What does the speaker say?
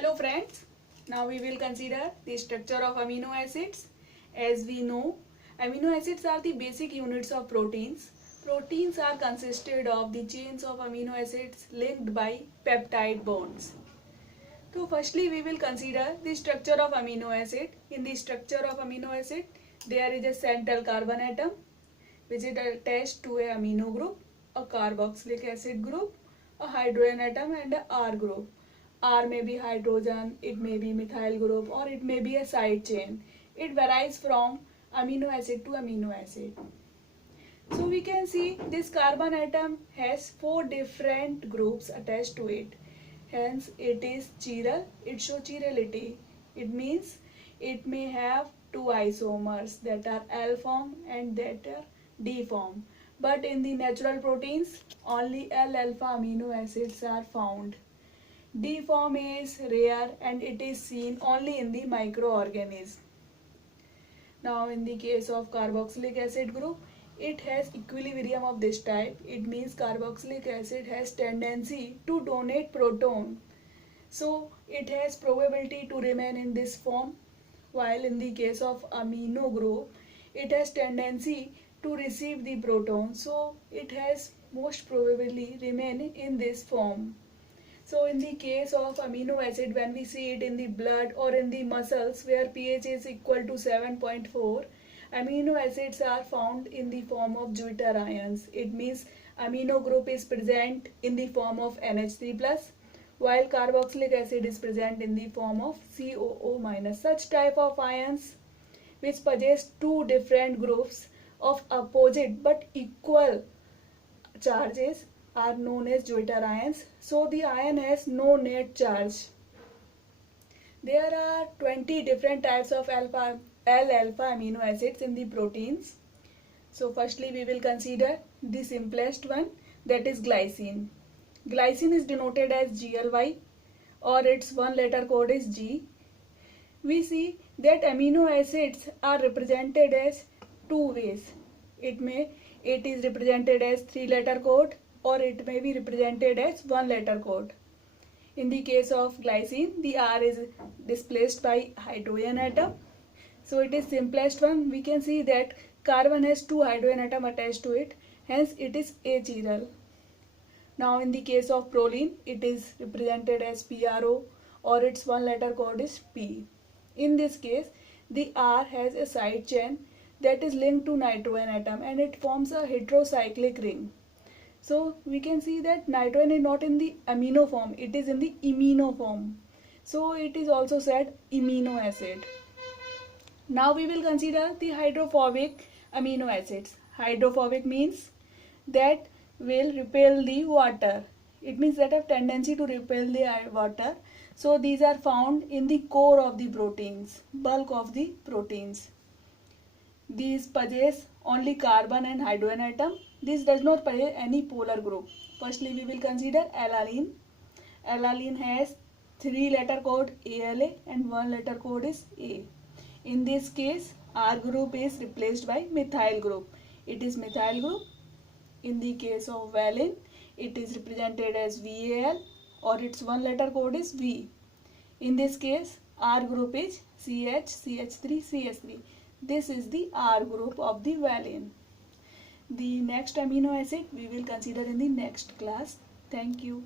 Hello friends, now we will consider the structure of amino acids. As we know, amino acids are the basic units of proteins. Proteins are consisted of the chains of amino acids linked by peptide bonds. So firstly we will consider the structure of amino acid. In the structure of amino acid, there is a central carbon atom which is attached to a amino group, a carboxylic acid group, a hydrogen atom and a R group. R may be hydrogen, it may be methyl group, or it may be a side chain. It varies from amino acid to amino acid. So we can see this carbon atom has 4 different groups attached to it. Hence it is chiral, it shows chirality. It means it may have 2 isomers that are L form and that are D form. But in the natural proteins, only L alpha amino acids are found. D form is rare and it is seen only in the microorganisms. Now in the case of carboxylic acid group, it has equilibrium of this type. It means carboxylic acid has tendency to donate proton. So it has probability to remain in this form, while in the case of amino group, it has tendency to receive the proton. So it has most probably remain in this form. So in the case of amino acid, when we see it in the blood or in the muscles where pH is equal to 7.4, amino acids are found in the form of Jupiter ions. It means amino group is present in the form of NH3+, while carboxylic acid is present in the form of COO-. Such type of ions which possess 2 different groups of opposite but equal charges are known as Jupiter ions. So the ion has no net charge. There are 20 different types of L-alpha amino acids in the proteins. So firstly we will consider the simplest one, that is glycine. Glycine is denoted as GLY or its one letter code is G. We see that amino acids are represented as 2 ways. It is represented as 3-letter code or it may be represented as 1-letter code. In the case of glycine, the R is displaced by hydrogen atom. So it is simplest one. We can see that carbon has 2 hydrogen atom attached to it. Hence it is achiral. Now in the case of proline, it is represented as PRO or its 1-letter code is P. In this case, the R has a side chain that is linked to nitrogen atom and it forms a heterocyclic ring. So we can see that nitrogen is not in the amino form, it is in the imino form. So it is also said amino acid. Now we will consider the hydrophobic amino acids. Hydrophobic means that will repel the water. It means that have tendency to repel the water. So these are found in the core of the proteins, bulk of the proteins. These possess only carbon and hydrogen atom. This does not possess any polar group. Firstly, we will consider alanine. Alanine has 3-letter code ALA and 1-letter code is A. In this case, R group is replaced by methyl group. It is methyl group. In the case of valine, it is represented as VAL or its 1-letter code is V. In this case, R group is CH, CH3, CH3. This is the R group of the valine. The next amino acid we will consider in the next class. Thank you.